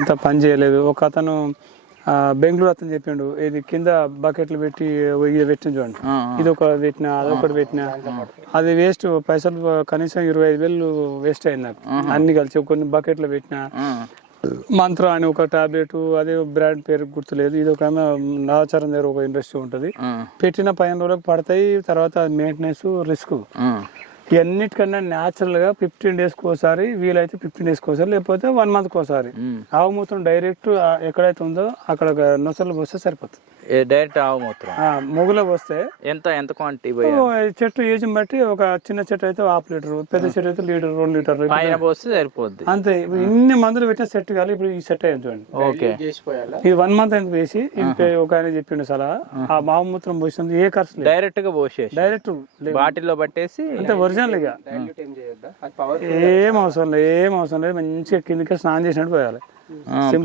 ఇంత పని చేయలేదు. ఒక అతను బెంగళూరు అతను చెప్పిండు, ఇది కింద బకెట్లు పెట్టి ఇది పెట్టిన చూడండి, ఇది ఒక పెట్టినా అదొకటి పెట్టినా అది వేస్ట్, పైసలు కనీసం 25,000 వేస్ట్ అయింది నాకు. అన్ని కలిసి కొన్ని బకెట్లు పెట్టినా, మంత్రం అని ఒక టాబ్లెట్, అదే బ్రాండ్ పేరు గుర్తులేదు, ఇది ఒక నాచారం దగ్గర ఒక ఇండస్ట్రీ ఉంటుంది, పెట్టిన 15 రోజులకు పడతాయి. తర్వాత మెయింటెనెన్స్ రిస్క్. ఇవన్నిటికన్నా న్యాచురల్ గా 15 days ఒకసారి, వీలైతే 15 days ఒకసారి, లేకపోతే 1 month ఒకసారి ఆవు మూత్రం డైరెక్ట్ ఎక్కడైతే ఉందో అక్కడ నొసలు పోస్తే సరిపోతుంది. డైరెక్ట్ ఆవు మూత్రం మొగులో పోస్తే ఎంత క్వాంటిటీ? చెట్టు ఏజ్ బట్టి, ఒక చిన్న చెట్టు అయితే 1/2 లీటర్, పెద్ద చెట్టు అయితే 1 లీటర్ 2 లీటర్లు పైన పోస్తే సరిపోద్ది అంతే. ఇన్ని మందులు పెట్టినా సెట్ కాదు. ఇప్పుడు ఈ సెట్ అయ్యింది చూడండి. ఓకే, ఇది 1 month అని వేసి, ఒక ఆయన చెప్పిండు సలహా, ఆ ఆవు మూత్రం పోసినందుకు ఏ ఖర్చు లేదు, డైరెక్ట్ గా పోసేసి డైరెక్ట్ బాటిల్లో పట్టేసి అంటే ఒరిజినల్ గా ఏం అవసరం లేదు. మంచిగా కిందకి స్నానం చేసినట్టు పోయాలి,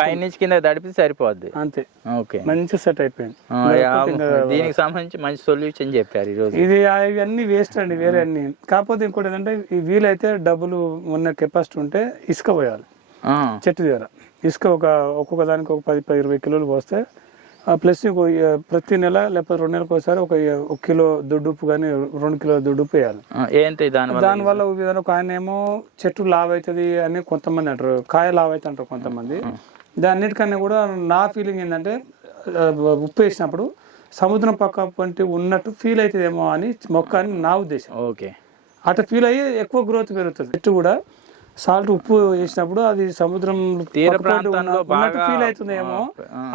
పైనుంచి కింద తడిపితే సరిపోద్ది అంతే. ఓకే, మంచి సెట్ అయిపోయింది. దీనికి సంబంధించి మంచి సొల్యూషన్ చెప్పారు ఈ రోజు. ఇది ఇవన్నీ వేస్ట్ అండి, వేరే అన్ని. కాకపోతే ఇంకోటి ఏంటంటే, వీలైతే డబ్బులు ఉన్న కెపాసిటీ ఉంటే ఇసుక పోయాలి చెట్టు దగ్గర. ఇసుక ఒక్కొక్క దానికి ఒక 10-20 కిలోలు పోస్తే, ప్లస్ ప్రతి నెల లేకపోతే 2 నెలలకు ఒకసారి ఒక కిలో దొడ్డుప్పు కానీ 2 కిలోల దొడ్డుప్పు వేయాలి. దానివల్ల ఒక ఆయన ఏమో చెట్టు లావ్ అవుతుంది అని కొంతమంది అంటారు, కాయ లావ్ అవుతుంది అంటారు కొంతమంది. దాన్నిటికన్నా కూడా నా ఫీలింగ్ ఏంటంటే, ఉప్పు వేసినప్పుడు సముద్రం పక్క వంటి ఉన్నట్టు ఫీల్ అవుతుందేమో అని మొక్క అని నా ఉద్దేశం. ఓకే, అట్లా ఫీల్ అయ్యి ఎక్కువ గ్రోత్ పెరుగుతుంది. చెట్టు కూడా సాల్ట్ ఉప్పు వేసినప్పుడు అది సముద్రం తీర ప్రాంతంలో ఫీల్ అవుతుందేమో,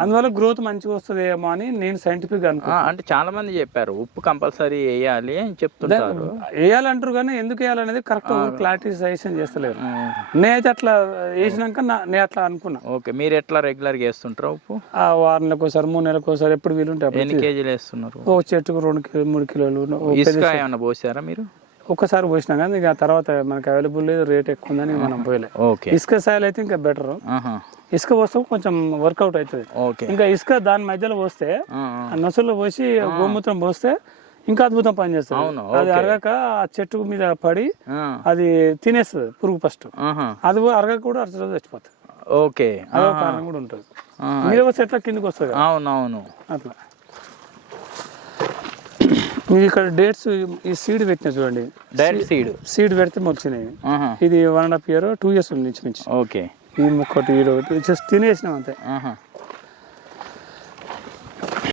అందువల్ల గ్రోత్ మంచిగా వస్తుందేమో అని నేను సైంటిఫిక్ గా అనుకున్నా. అంటే చాలా మంది చెప్పారు ఉప్పు కంపల్సరీ వేయాలి అని చెప్తున్నారు. వేయాలంటారు కానీ ఎందుకు వేయాలనేది కరెక్ట్ క్లారిటీ సజెషన్ చేస్తలేరు. నేనైతే అట్లా వేసినాక నేను అట్లా అనుకున్నా. ఓకే, మీరు ఎట్లా రెగ్యులర్ గా వేస్తుంటారు ఉప్పు? 6 నెలలకు ఒకసారి, 3 నెలలకు ఒకసారి, ఎప్పుడు వీలుంటే. ఎన్ని కేజీలు వేస్తున్నారు? ఓ చెట్టుకు 2-3 కిలోలు. ఇసుక ఏమన్నా పోసారా మీరు? ఒక్కసారి పోసినా కానీ ఇక తర్వాత మనకి అవైలబుల్ లేదు, రేట్ ఎక్కువ ఉందని మనం పోయలే. ఇసుక సాయిల్ అయితే ఇంకా బెటర్. ఇసుక పోస్తే కొంచెం వర్కౌట్ అవుతుంది. ఇంకా ఇసుక దాని మధ్యలో పోస్తే, నొసల్లో పోసి గోమూత్రం పోస్తే ఇంకా అద్భుతం పనిచేస్తుంది. అది అరగక ఆ చెట్టు మీద పడి అది తినేస్తుంది పురుగు ఫస్ట్. అది అరగక కూడా అరచ చచ్చిపోతుంది. ఓకే, అదో కారణం కూడా ఉంటుంది. మీద వస్తే ఎట్లా కిందకి వస్తుంది. అవునవును, అట్లా. మీకు ఇక్కడ డేట్స్ ఈ సీడ్ పెట్టినా చూడండి, సీడ్ పెడితే వచ్చినాయి. ఇది 1.5 year 2 years నుంచి. ఓకే, ఈ మొక్కటి జస్ట్ తినేసినాం అంతే.